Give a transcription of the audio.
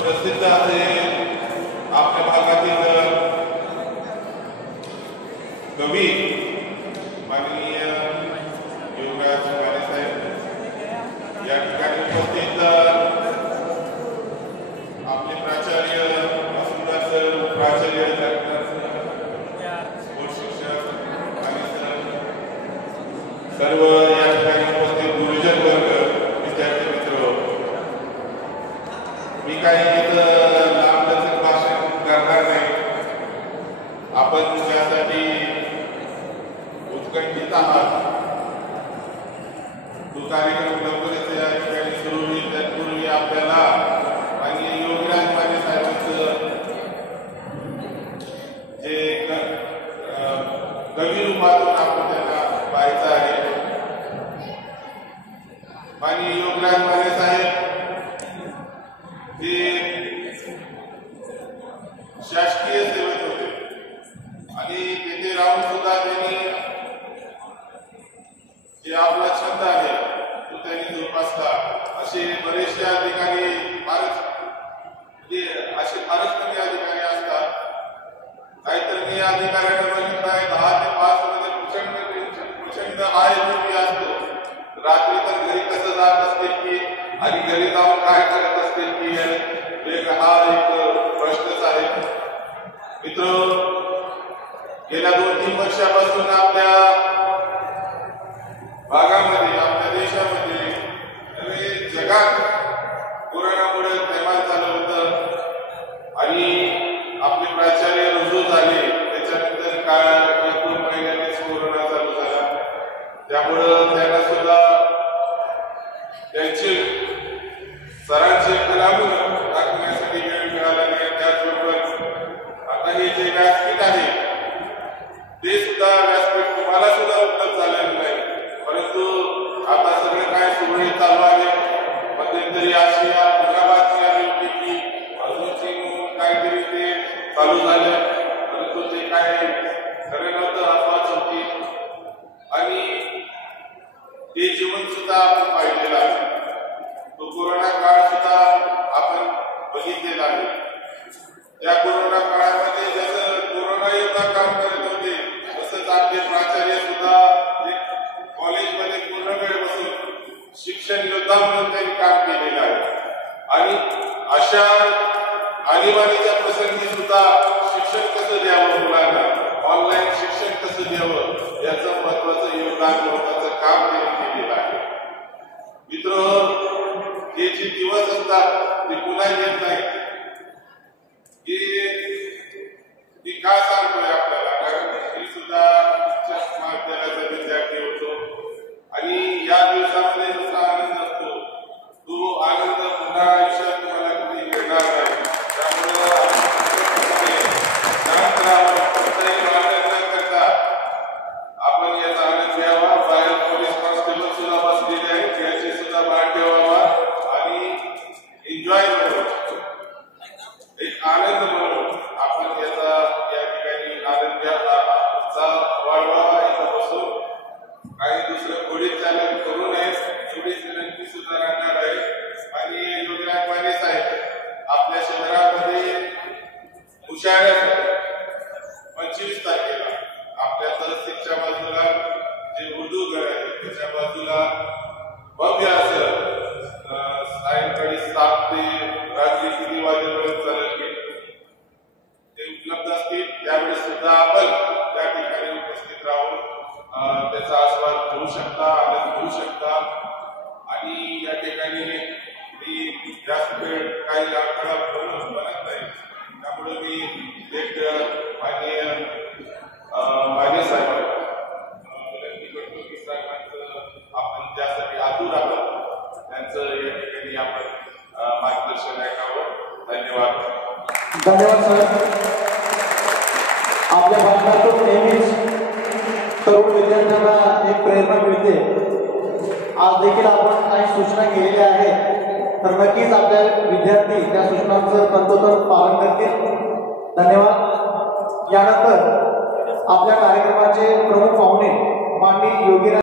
प्रसिद्ध असे आपल्या भागातील कवी माननीय योगराज माने साहेब या ठिकाणी उपस्थित आपले प्राचार्य वसुंधरा सर, प्राचार्य शिक्षक आणि सर्व या ठिकाणी उपस्थित गुरुजन वर्ग, विद्यार्थी मित्र, मी काही लांबलचक भाषण करणार नाही. आपण ज्यासाठी उत्कंठित आहात तो कार्यक्रम लवकरच या ठिकाणी सुरू होईल. त्यापूर्वी आपल्याला आणि योगराज माने साहेबांचं जे कवी रूपातून आपण त्यांना पाहायचं आहे. माननीय योगराज माने साहेब हे शासकीय सेवेत होते आणि तेथे राहून सुद्धा त्यांनी जे आपला छंद आहे तो त्यांनी जोपासला. असे बरेचसे अधिकारी असे फारच कमी अधिकारी असतात. नाहीतर मी अधिकाऱ्यांना बघितलं आहे 10 ते 5 मध्ये प्रचंड आयझोपी असतो. रात्री तर घरी कसं जात असतील की आणि घरी जाऊन काय करत असतील की हा एक प्रश्नच आहे. मित्र, गेल्या 2-3 वर्षापासून आपल्या भागामध्ये, आपल्या देशामध्ये, जगात कोरोनामुळे थैमान झालं होतं आणि आपले प्राचार्य रुजू झाले. त्याच्यानंतर काळात 2 महिन्यांनीच कोरोना चालू झाला. त्यामुळं त्यांना सुद्धा त्यांचे सरांचे कलागुण दाखवण्यासाठी वेळ मिळाला नाही. त्याचबरोबर आता हे जे व्यासपीठ आहे ते सुद्धा व्यासपीठ तुम्हाला सुद्धा उपलब्ध झालेलं नाही. परंतु आता सगळं काय सुरळीत चालू आहे. मध्यंतरी अशी पुन्हा बातमी आली होती की अजून काहीतरी ते चालू झालं, परंतु ते काय खरं नव्हतं, अफवाच होती. आणि ते जीवन सुद्धा आपण पाहिलेलं आहे. तो कोरोना काळ सुद्धा आपण बघितलेला आहे. त्या कोरोना काळामध्ये जसं कोरोना योद्धा काम करत होते तसंच आपले प्राचार्य सुद्धा कॉलेजमध्ये पूर्ण वेळ बसून शिक्षण योद्धा म्हणून त्यांनी काम केलेलं आहे. आणि अशा आणीबाणीच्या प्रसंगी सुद्धा शिक्षण कसं द्यावं, मुलांना ऑनलाईन शिक्षण कसं द्यावं याचं महत्वाचं योगदान, महत्वाचं काम त्यांनी केलेलं आहे. मित्र, हे जे दिवस असतात ते पुन्हा येत नाही. मी का सांगतोय आपल्याला, कारण मी सुद्धा महाविद्यालयाचा विद्यार्थी होतो आणि या दिवसामध्ये जसा आनंद असतो तो आनंद पुन्हा आयुष्यात तुम्हाला कधी मिळणार नाही. त्यामुळे आपण याचा आनंद घ्यावा. बाहेर पोलीस कॉन्स्टेबल सुद्धा बसलेले आहेत, याची सुद्धा भान ठेवावा आणि एन्जॉय करू, एक आनंद म्हणून आपण याचा या ठिकाणी आनंद घ्यावा, वाढवावा. इथं बसून काही दुसरं पुढे चालन करू नये एवढीच विनंती सुद्धा राहणार आहे. आणि योगराज माने साहेब आपल्या शहरामध्ये उशाळ्यात 25 तारखेला आपल्या तहसीलच्या बाजूला जे उर्दू घर आहे त्याच्या बाजूला भव्य असं सायंकाळी 7 ते रात्री किती वाजेपर्यंत चालेल ते उपलब्ध असतील. त्यावेळेस सुद्धा आपण त्या ठिकाणी उपस्थित राहून त्याचा आस्वाद घेऊ शकता, आनंद घेऊ शकता. आणि या ठिकाणी मी जास्त वेळ काही आकडा बनत नाही. त्यामुळे मी एक माननीय माने साहेब विनंती करतो की साहेबांचं आपण ज्यासाठी आतुर आहोत त्यांचं या ठिकाणी आपण मार्गदर्शन ऐकावं. धन्यवाद. धन्यवाद सर. आपल्या भाषणातून नेहमीच तरुण विद्यार्थ्यांना एक प्रेरणा मिळते. आज देखील आपण काही सूचना केलेल्या आहेत तर नक्कीच आपल्या विद्यार्थी त्या सूचनांचं तंतोतंत पालन करतील. धन्यवाद. यानंतर आपल्या कार्यक्रमाचे प्रमुख पाहुणे माननीय योगीराज